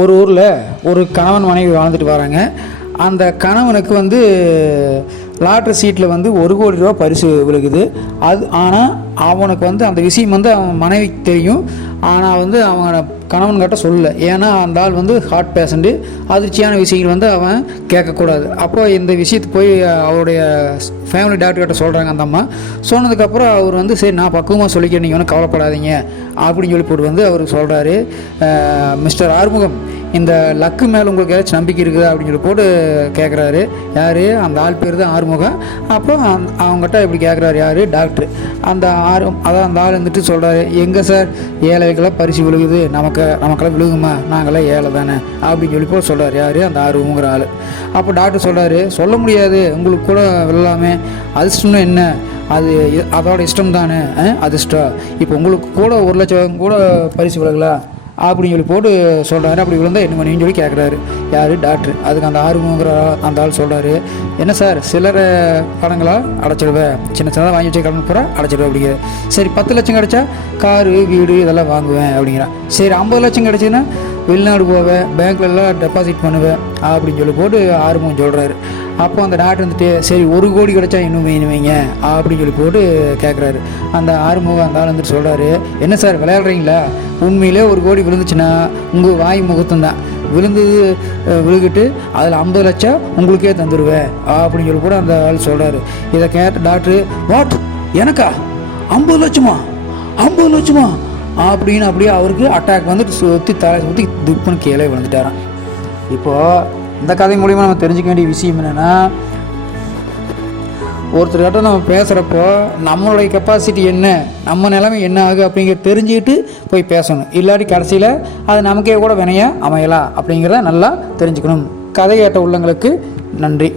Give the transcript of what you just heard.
ஒரு ஊரில் ஒரு கணவன் மனைவி வாழ்ந்துட்டு வராங்க. அந்த கணவனுக்கு வந்து லாட்ரி சீட்டில் வந்து 1 கோடி ரூபா பரிசு விழுகுது. ஆனால் அவனுக்கு வந்து அந்த விஷயம் வந்து அவன் மனைவிக்கு தெரியும். ஆனால் வந்து அவன் கணவன்கிட்ட சொல்லலை. ஏன்னா அந்த ஆள் வந்து ஹார்ட் பேஷண்ட்டு, அதிர்ச்சியான விஷயங்கள் வந்து அவன் கேட்கக்கூடாது. அப்போ இந்த விஷயத்தை போய் அவருடைய ஃபேமிலி டாக்டர்கிட்ட சொல்கிறாங்க. அந்த அம்மா சொன்னதுக்கப்புறம் அவர் வந்து சரி நான் பக்குவமாக சொல்லிக்கிறேன், நீங்கள் ஒன்றும் கவலைப்படாதீங்க அப்படின்னு சொல்லி போட்டு வந்து அவர் சொல்கிறாரு, மிஸ்டர் ஆறுமுகம், இந்த லக்கு மேலே உங்களுக்கு ஏதாச்சும் நம்பிக்கை இருக்குதா அப்படின்னு சொல்லி போட்டு கேட்குறாரு. யார்? அந்த ஆள் பேர் தான் ஆறுமுகம். அப்புறம் அவங்ககிட்ட இப்படி கேட்குறாரு யார்? டாக்டர். அந்த அதான் அந்த ஆள் வந்துட்டு சொல்கிறாரு, எங்கே சார் ஏழைக்கெல்லாம் பரிசு விழுகுது, நமக்கெல்லாம் விழுகுமா, நாங்களாம் ஏழை தானே அப்படின்னு சொல்லி போட்டு சொல்கிறார். யார்? அந்த ஆறுமுகங்கிற ஆள். அப்போ டாக்டர் சொல்கிறாரு, சொல்ல முடியாது, உங்களுக்கு கூட விழலாமே, அதிர்ஷ்டம்னு என்ன, அதோட இஷ்டம் தானே, அதிர்ஷ்டம். இப்போ உங்களுக்கு கூட 1 லட்சம் கூட பரிசு விலகலா அப்படின்னு சொல்லி போட்டு சொல்கிறாரு. அப்படி விழுந்தால் என்ன பண்ணுவீங்கன்னு சொல்லி கேட்குறாரு. யார்? டாக்டர். அதுக்கு அந்த ஆறுமுகங்கிற அந்த ஆள் சொல்கிறாரு, என்ன சார் சில்லறை பணங்களாக அடைச்சிடுவேன், சின்னதாக வாங்கி வச்சு கடன் பூரா அடைச்சிடுவேன் அப்படிங்கிற. சரி 10 லட்சம் கிடச்சா காரு வீடு இதெல்லாம் வாங்குவேன் அப்படிங்கிறான். சரி 50 லட்சம் கிடச்சின்னா வெளிநாடு போவேன், பேங்க்லலாம் டெபாசிட் பண்ணுவேன் அப்படின்னு சொல்லி போட்டு ஆறுமுகம் சொல்கிறாரு. அப்போ அந்த டாக்டர் வந்துட்டு சரி 1 கோடி கிடச்சா இன்னும் வைங்க அப்படின்னு சொல்லி போட்டு கேட்குறாரு. அந்த ஆறுமுகம் அந்த ஆள் வந்துட்டு சொல்கிறாரு, என்ன சார் விளையாடுறீங்களா, உண்மையிலே 1 கோடி விழுந்துச்சுன்னா உங்கள் வாய் முகத்தம் தான் விழுகிட்டு அதில் 50 லட்சம் உங்களுக்கே தந்துடுவேன் அப்படின்னு சொல்லி கூட அந்த ஆள் சொல்கிறாரு. இதை கேட்ட டாக்டரு, வாட், எனக்கா 50 லட்சமா 50 லட்சமா அப்படின்னு அப்படியே அவருக்கு அட்டாக் வந்துட்டு சுற்றி துப்புன்னு கீழே விழுந்துட்டாரான். இப்போது இந்த கதை மூலிமா நம்ம தெரிஞ்சுக்க வேண்டிய விஷயம் என்னென்னா, ஒருத்தர்கிட்ட நம்ம பேசுகிறப்போ நம்மளுடைய கெப்பாசிட்டி என்ன, நம்ம நிலைமை என்ன ஆகுது அப்படிங்கிற தெரிஞ்சுக்கிட்டு போய் பேசணும். இல்லாட்டி கடைசியில் அது நமக்கே கூட வினையாக அமையலாம் அப்படிங்கிறத நல்லா தெரிஞ்சுக்கணும். கதை கேட்ட உள்ளங்களுக்கு நன்றி.